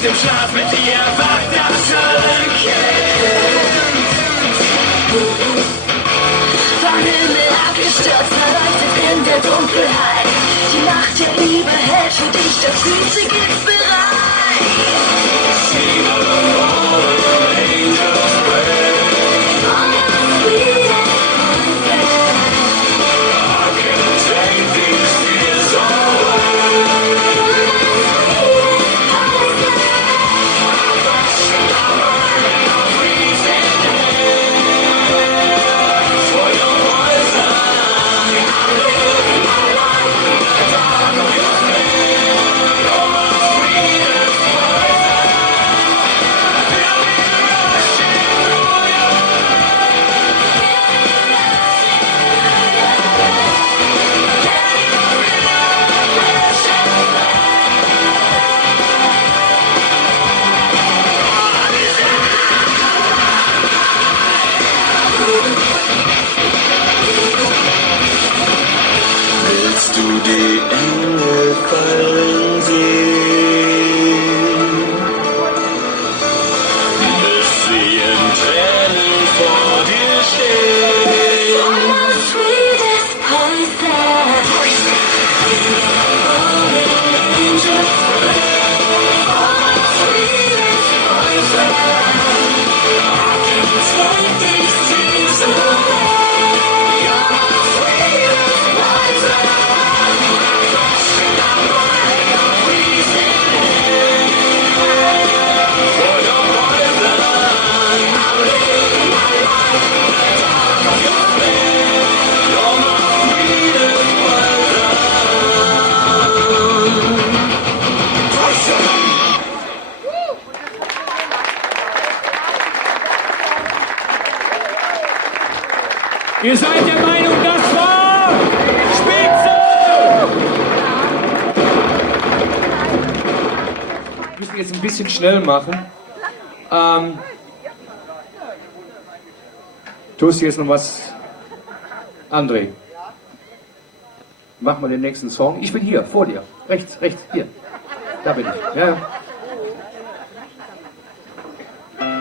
Im Schlaf mit dir wacht das Kind. Vom Himmel abgestürzt, verleuchtet in der Dunkelheit. Die Nacht der Liebe hält für dich, das Füße gibt's bereit. Willst du die Engel fallen sehen, bis sie in Tränen vor dir stehen? Sweetest poison. Ihr seid der Meinung, das war Spitze! Wir müssen jetzt ein bisschen schnell machen. Tust du jetzt noch was? André, mach mal den nächsten Song. Ich bin hier, vor dir. Rechts, hier. Da bin ich. Ja.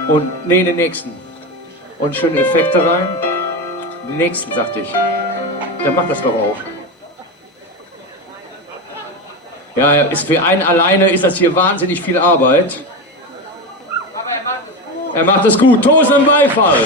Und, nee, den nächsten. Und schöne Effekte rein. Den nächsten, sagte ich. Dann mach das doch auch. Ja, ist für einen alleine ist das hier wahnsinnig viel Arbeit. Er macht es gut. Tosen im Beifall.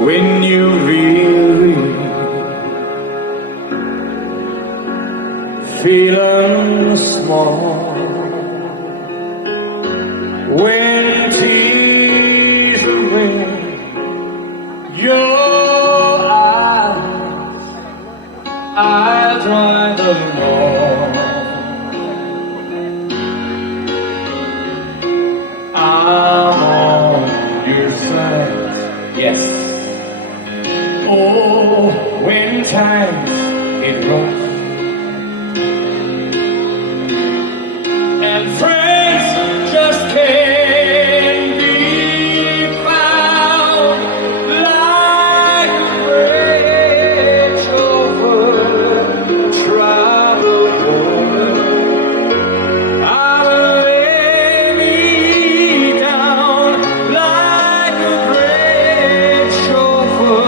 When you really feeling small, When tears are in your eyes, I'll dry them all. I'm on your side, yes. Oh, when times get rough and friends just can't be found, like a bridge over troubled water, I will lay me down like a bridge over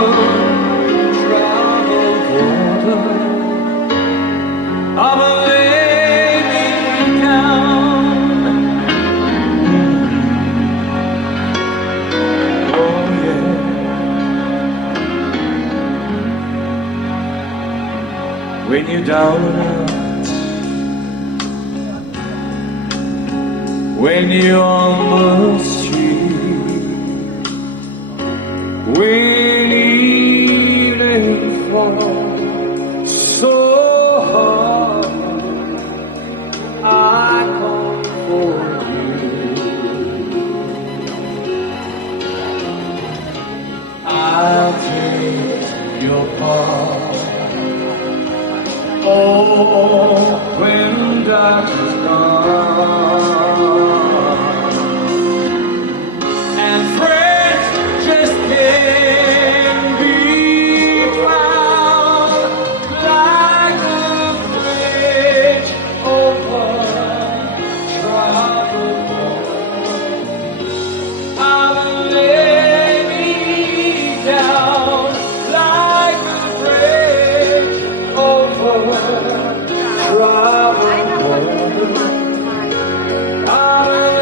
troubled water. I will lay me down. Oh yeah. When you're down and out, when you're on the street, when evening falls so hard, I come for you. I'll take your part. Oh, when darkness comes and friends just can't be found, like a bridge over troubled water, I will lay me down like a bridge over troubled water. I will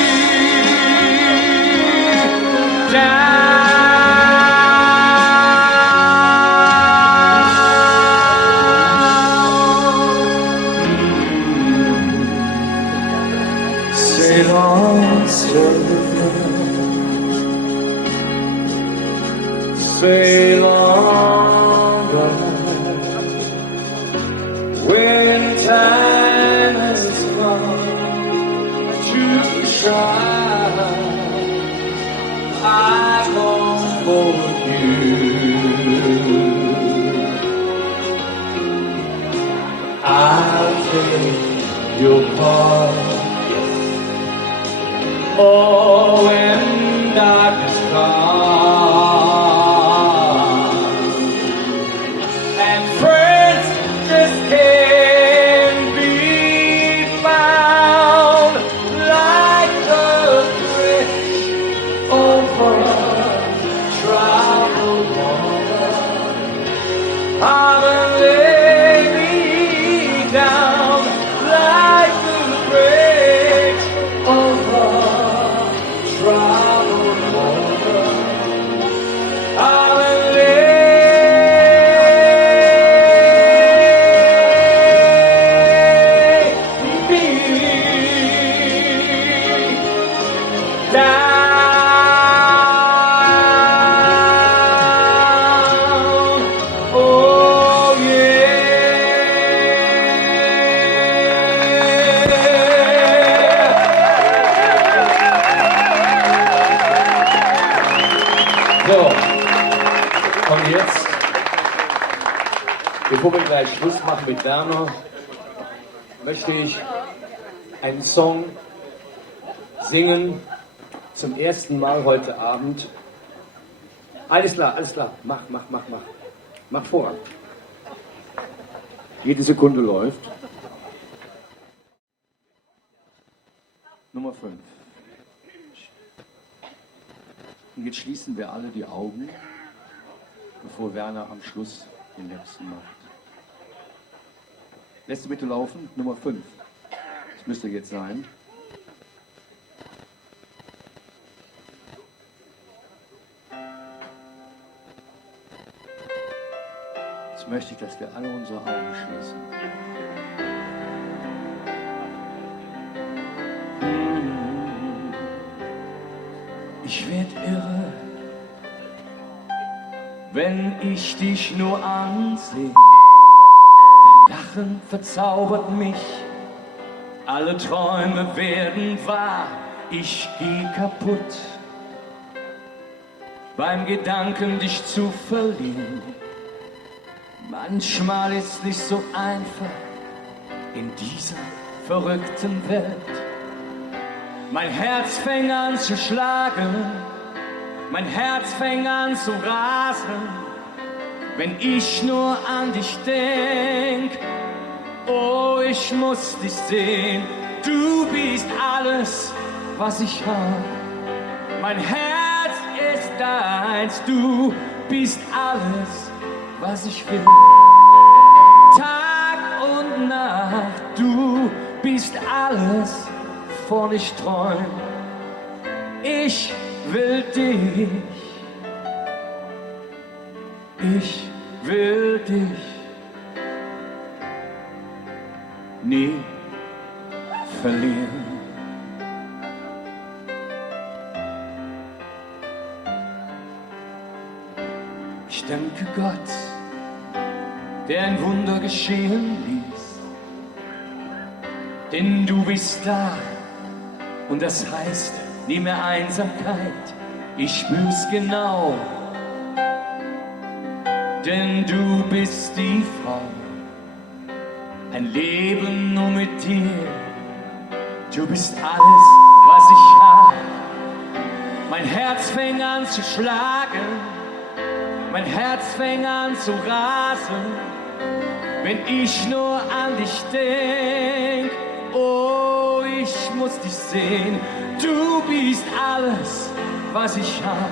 lay me down. Sail on, sail on, when time has come to shine, I long for you. I'll take your part. Oh, when darkness comes and friends just can't be found, like a bridge over troubled water, I will lay me down like a bridge over troubled water. I will lay me down. Oh yeah. So, und jetzt, bevor wir gleich Schluss machen mit Werner, möchte ich einen Song singen, zum ersten Mal heute Abend. Alles klar, mach. Mach voran. Jede Sekunde läuft. Nummer 5. Und jetzt schließen wir alle die Augen, bevor Werner am Schluss den letzten macht. Lässt du bitte laufen? Nummer 5. Das müsste jetzt sein. Jetzt möchte ich, dass wir alle unsere Augen schließen. Ich werd irre, wenn ich dich nur ansehe. Dein Lachen verzaubert mich, alle Träume werden wahr, ich geh kaputt. Beim Gedanken, dich zu verlieren. Manchmal ist nicht so einfach in dieser verrückten Welt. Mein Herz fängt an zu schlagen, mein Herz fängt an zu rasen, wenn ich nur an dich denk. Oh, ich muss dich sehen, du bist alles, was ich hab. Mein Herz ist deins, du bist alles, was ich will. Tag und Nacht, du bist alles, wovon ich träum. Ich will dich, ich will dich nie verlieren. Ich danke Gott, der ein Wunder geschehen ließ, denn du bist da und das heißt nie mehr Einsamkeit. Ich spür's genau, denn du bist die Frau, ein Leben nur mit dir. Du bist alles, was ich hab. Mein Herz fängt an zu schlagen, mein Herz fängt an zu rasen, wenn ich nur an dich denk. Oh, ich muss dich sehen, du bist alles, was ich hab.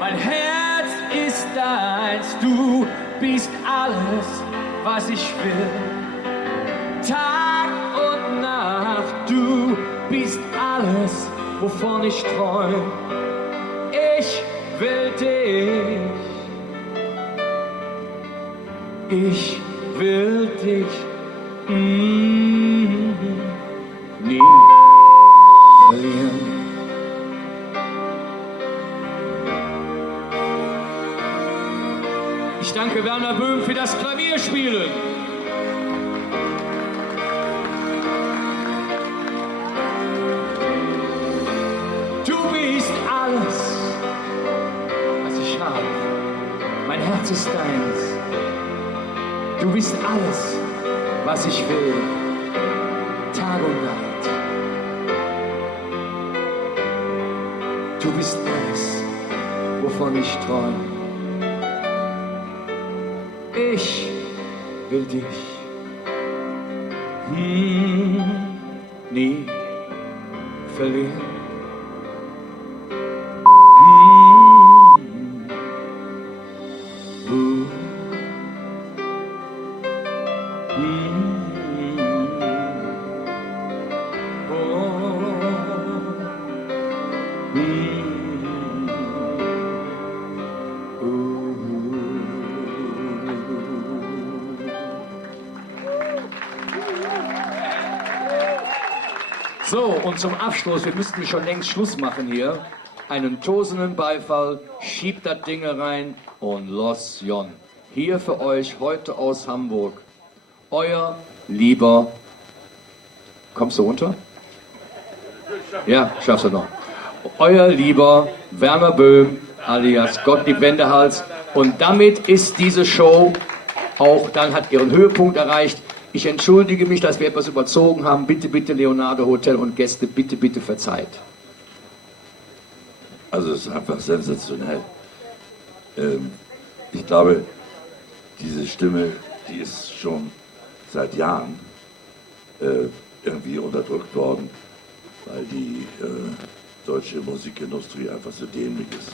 Mein Herz ist deins, du bist alles, was ich will. Tag und Nacht, du bist alles, wovon ich träum. Ich will dich, ich will dich nie verlieren. Ich danke Werner Böhm für das Klavierspielen. Du bist alles, was ich habe. Mein Herz ist deins. Du bist alles, was ich will. Tag und Nacht. Du bist alles, wovon ich träume. Ich will dich nie verlieren. So, und zum Abschluss, wir müssten schon längst Schluss machen hier, einen tosenden Beifall, schiebt das Ding rein und los Jon. Hier für euch heute aus Hamburg, euer lieber, kommst du runter? Ja, schaffst du noch. Euer lieber Werner Böhm alias Gottlieb Wendehals, und damit ist diese Show auch, dann hat ihren Höhepunkt erreicht. Ich entschuldige mich, dass wir etwas überzogen haben. Bitte, bitte, Leonardo Hotel und Gäste, bitte, bitte verzeiht. Also es ist einfach sensationell. Ich glaube, diese Stimme, die ist schon seit Jahren irgendwie unterdrückt worden, weil die deutsche Musikindustrie einfach so dämlich ist.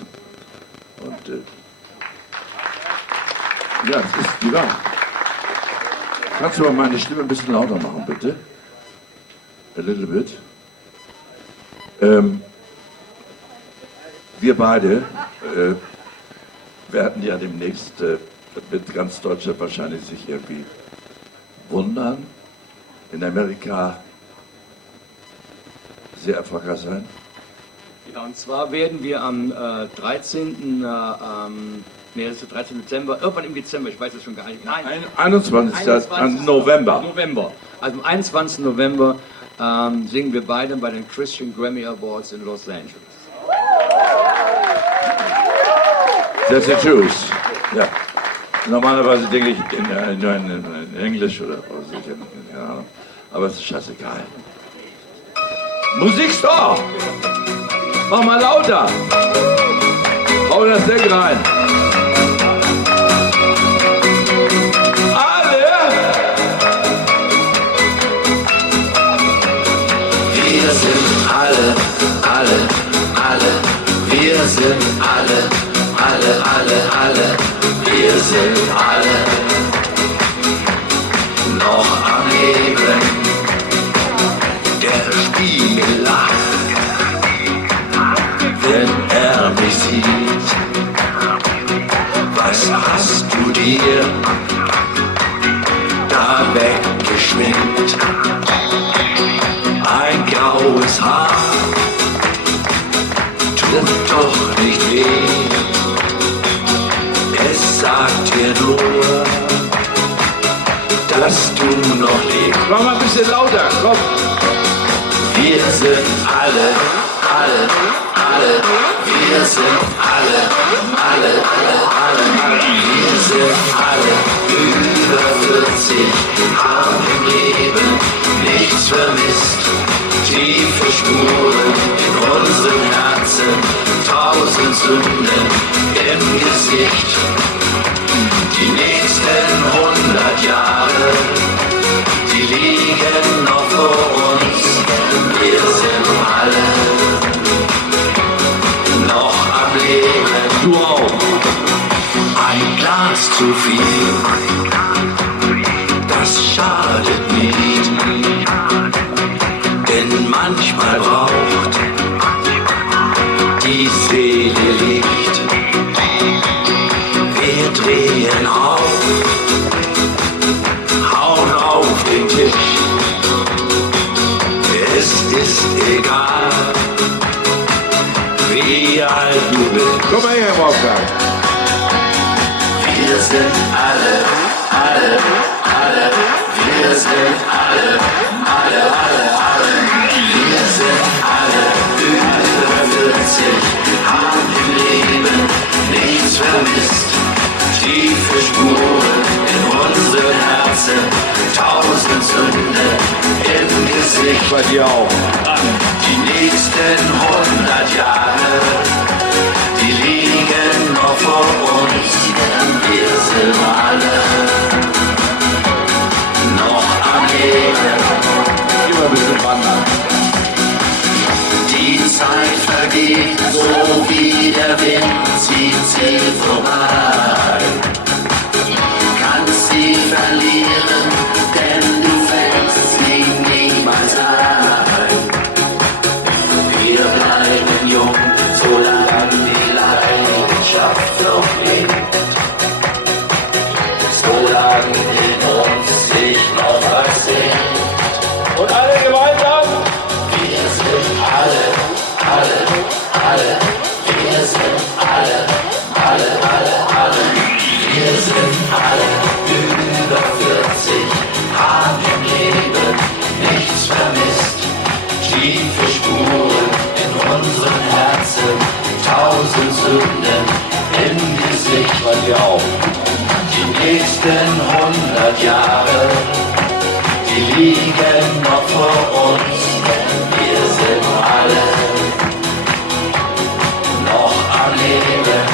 Und ja, das ist die Wahrheit. Kannst du mal meine Stimme ein bisschen lauter machen, bitte? A little bit. Wir beide werden ja demnächst Das wird ganz Deutschland wahrscheinlich sich irgendwie wundern. In Amerika sehr erfolgreich sein. Ja, und zwar werden wir am 13. Das ist der 13. Dezember, irgendwann im Dezember, ich weiß es schon gar nicht. Nein, 21. November. Also am 21. November singen wir beide bei den Christian Grammy Awards in Los Angeles. That's the truth. Ja. Normalerweise denke ich nur in Englisch oder so, keine Ahnung. Aber es ist scheißegal. Musikstar! Mach mal lauter! Hau das Deck rein! Wir sind alle, wir sind alle, wir sind alle noch am Leben. Der Spiegel lacht, wenn er mich sieht. Was hast du dir da weggeschminkt? Ein graues Haar tut doch nicht weh. Es sagt dir nur, dass du noch lebst. Mach mal ein bisschen lauter, komm. Wir sind alle, wir sind alle, wir sind alle über 40, haben im Leben nichts vermisst. Tiefe Spuren in unseren Herzen, 1000 Sünden im Gesicht. Die nächsten 100 Jahre, die liegen noch vor uns. Wir sind alle noch am Leben. Du auch. Ein Glas zu viel, das schadet nicht. Denn manchmal braucht die Seele Licht. Wir drehen auf, hauen auf den Tisch. Es ist egal, wie alt du bist. Komm mal her, Wolfgang. Wir sind alle, wir sind alle, wir sind alle über 40, haben im Leben nichts vermisst. Tiefe Spuren in unseren Herzen, 1000 Sünden im Gesicht. Bei dir auch. Die nächsten 100 Jahre, die liegen noch vor uns. Wir sind alle noch am Leben. Immer ein bisschen wandern. Die Zeit vergeht, so wie der Wind zieht sie vorbei. Kannst sie verlieren, denn du fängst sie niemals ein. Wir bleiben jung, solange die Leidenschaft noch lebt. Solange in uns sich noch was sehnt. Und alle gemeinsam? Wir sind alle, wir sind alle, wir sind alle über 40, haben im Leben nichts vermisst. Tiefe Spuren in unseren Herzen, 1000 Sünden im Gesicht. Bei dir auch. Die nächsten 100 Jahre, die liegen noch vor uns. Wir sind alle noch am Leben.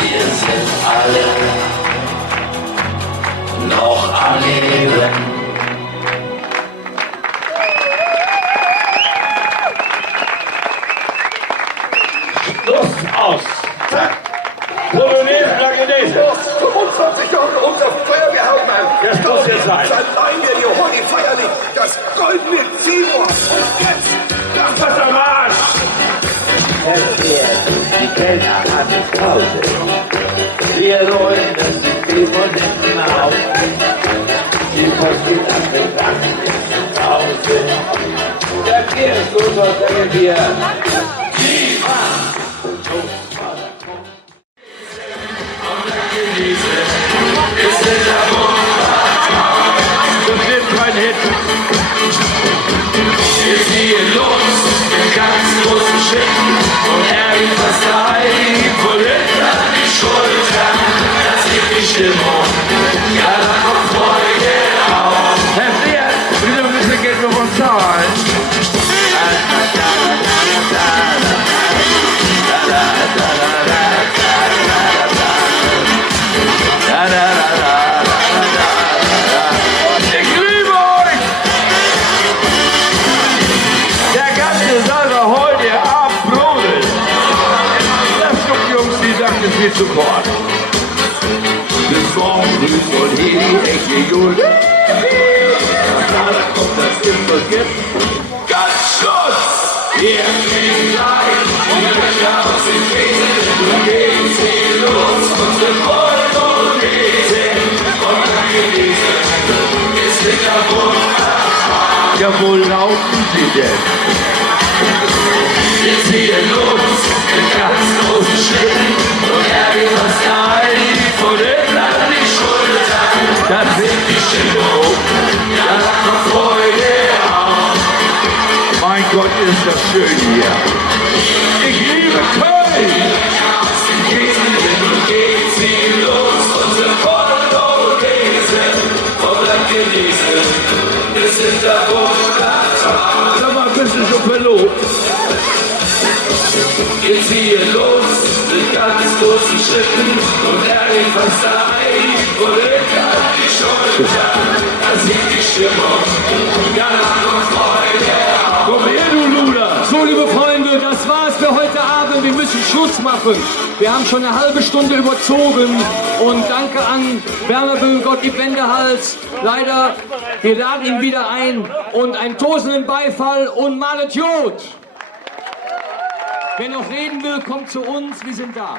Wir sind alle noch am Leben. Lust aus. Zack. Polonaise, Plaginese. 25 Jahre unser Feuerwehrhauptmann. Das muss jetzt sein. Allein der Johonny feierlich das goldene Zielwort. Und jetzt, Was am Arsch! Die Kellner haben Pause. Wir rollen das System von hinten auf. Die Post geht ab mit 80.000. Der Bier ist so, was sagen wir. Das wird kein Hit. Wir ziehen los mit ganz großen Schritten und irgendwas daheim von hinten an die Schulter. Das gibt die Stimmung. Ja, da kommt Freude auf. Herr Flier, wieder ein bisschen Geld für uns zahlen. Ich liebe euch! Der ganze Saal heute Abend brodelt. Das sind Jungs, die sagen, es wird zu kurz. Bis morgen grüßt und hier die echte Jule. Da kommt das Impfpaket. Ganz Schutz! Wir kriegen gleich und wir können aus den Käse. Du gehst hier los und wir wollen und lesen. Und dann gelesen ist nicht wunderbar. Ja, wo laufen Sie denn? Wir ziehen los mit ganz großen Schritten und irgendwas rein von hinten an die Schulter. Das sind die Stimmung, ja, da kommt Freude auf. Mein Gott, ist das schön hier. Ich liebe Köln. Gehen Sie los, unsere Portugiese. Und dann genießen, wir sind da wunderbar. Sag mal, bist du schon verlobt? Wir ziehen los mit ganz großen Schritten und irgendwas daheim und an die Schulter. Das sieht die Stimmung, ja, da kommt Freude auf. Komm her, du Luder! So, liebe Freunde, das war's für heute Abend. Wir müssen Schluss machen. Wir haben schon eine halbe Stunde überzogen. Und danke an Werner Böhm-Gottlieb Wendehals. Leider, wir laden ihn wieder ein. Und einen tosenden Beifall und malet Jod! Wer noch reden will, kommt zu uns. Wir sind da.